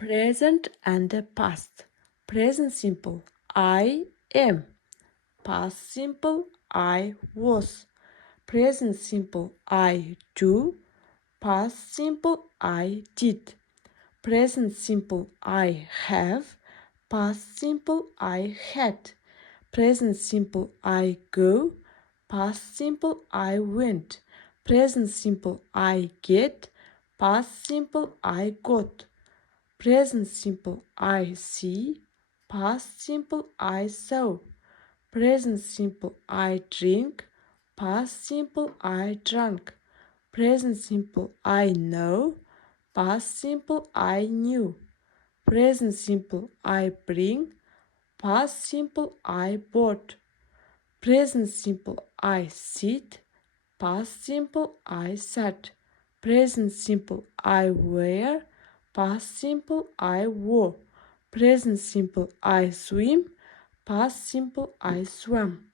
Present and the past. Present simple I am. Past simple I was. Present simple I do. Past simple I did. Present simple I have. Past simple I had. Present simple I go. Past simple I went. Present simple I get. Past simple I got. Present simple I see. Past simple I saw. Present simple I drink. Past simple I drank. Present simple I know. Past simple I knew. Present simple I bring. Past simple I bought. Present simple I sit. Past simple I sat. Present simple I wear. Past simple I wore. Present simple I swim. Past simple I swam.